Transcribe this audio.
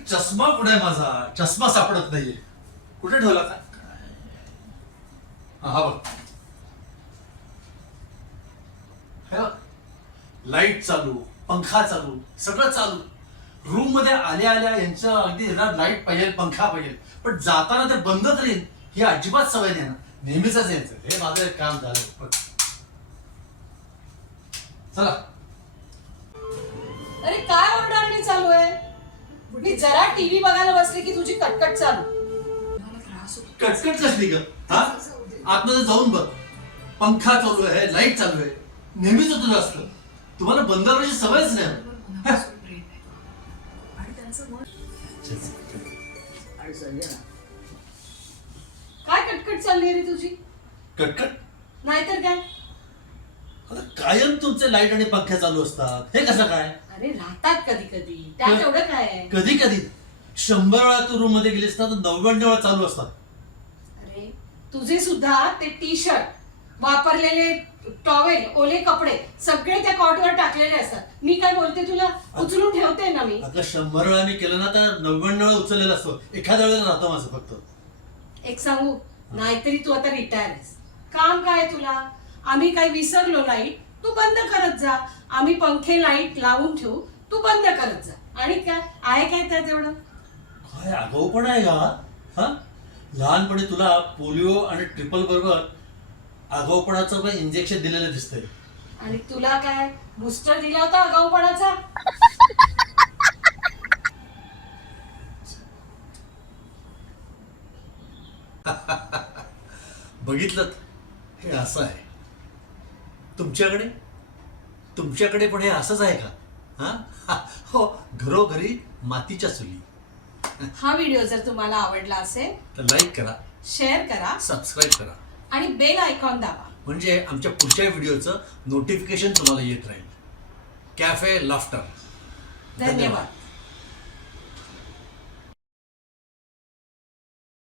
चष्मा कुठे आहे माझा? चष्मा सापडत नाहीये. कुठे ठेवला का हा बघ. लाइट चालू पंखा चालू सगळं चालू. रूममध्ये आल्या आल्या यांचं अगदी यांना लाइट पाहिजे पंखा पाहिजे. पण जाताना ते बंदच राहील ही अजिबात सवय नाही ना नेहमीच यांचं हे माझं एक काम झालं. चला. मी जरा टीव्ही बघायला बसले की तुझी कटकट चालू. कटकट कसली ग? हा? आतमध्ये जाऊन बघ. पंखा चालू आहे लाइट चालू आहे. नेहमीच तुझं असतं तुम्हाला बंद करायची सवयच नाही. काय कटकट चालली रे तुझी? कटकट? नाहीतर काय? आता कायम तुमचे लाइट आणि पंखे चालू असतात. हे कसं काय? अरे राहतात कधी कधी त्यात एवढं काय? आहे कधी कधी शंभर वेळा तू रूममध्ये गेलीस ना तर नव्याण्णव वेळा चालू असतात. अरे तुझे सुद्धा ते टी शर्ट वापरलेले टॉवेल ओले कपडे सगळे त्या कॉटवर टाकलेले असतात. मी काय बोलते तुला? उचलून ठेवते ना मी. आता शंभर वेळा मी केलं ना तर नव्याण्णव वेळा उचललेला असतो. एखाद्या वेळेला राहतो माझं फक्त. एक सांगू? नाहीतरी तू आता रिटायर आहेस. काम काय आहे तुला? आम्ही काही विसरलो लाइट तू बंद करत जा. आम्ही पंखे लाइट लावून ठेवू तू बंद करत जा. आणि काय आहे काय त्यात एवढं? काय आगाऊ पण आहे का हा? लहानपणी तुला पोलिओ आणि ट्रिपल बरोबर आगाऊपणाचं पण इंजेक्शन दिलेलं दिसतंय. आणि तुला काय बुस्टर दिला होता आगाऊपणाचा? बघितलं? हे असं आहे. तुमच्याकडे? तुमच्याकडे पण हे असंच आहे का? हा? हो. घरोघरी मातीच्या चुली. हा व्हिडिओ जर तुम्हाला आवडला असेल तर लाईक करा शेअर करा सबस्क्राईब करा. आणि बेल आयकॉन दाबा. म्हणजे आमच्या पुढच्या व्हिडिओचं नोटिफिकेशन तुम्हाला येत राहील. Cafe Laughter. धन्यवाद.